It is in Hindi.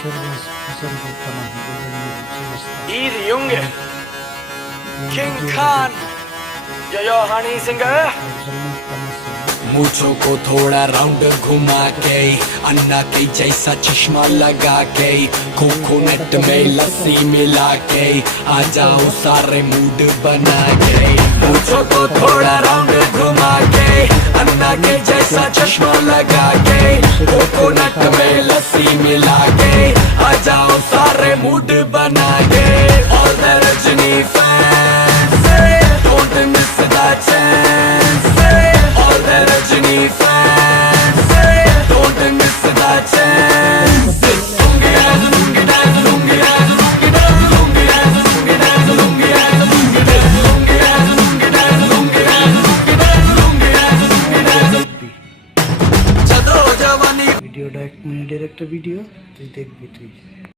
Easy Junge, King Khan, yo honey singer. मूछों को थोड़ा राउंड घुमा के अन्ना के जैसा चश्मा लगा के कोकोनट में लस्सी मिला के आ जाओ सारे मूड बना के। मूछों को थोड़ा राउंड घुमा के अन्ना के जैसा चश्मा लगा के कोकोनट में लस्सी मिला के आ जाओ सारे मूड बना के। All the Rajini fans, don't miss the chance. All the Rajini fans, don't miss the chance. Lungi dance, lungi dance, lungi dance, lungi dance, lungi dance, lungi dance, lungi dance, lungi dance, lungi dance, lungi dance, lungi dance, lungi dance, lungi dance, lungi dance. Chadro Javani ভিডিওটা 1 মিনিটের একটা ভিডিও, তুই দেখবি তুই।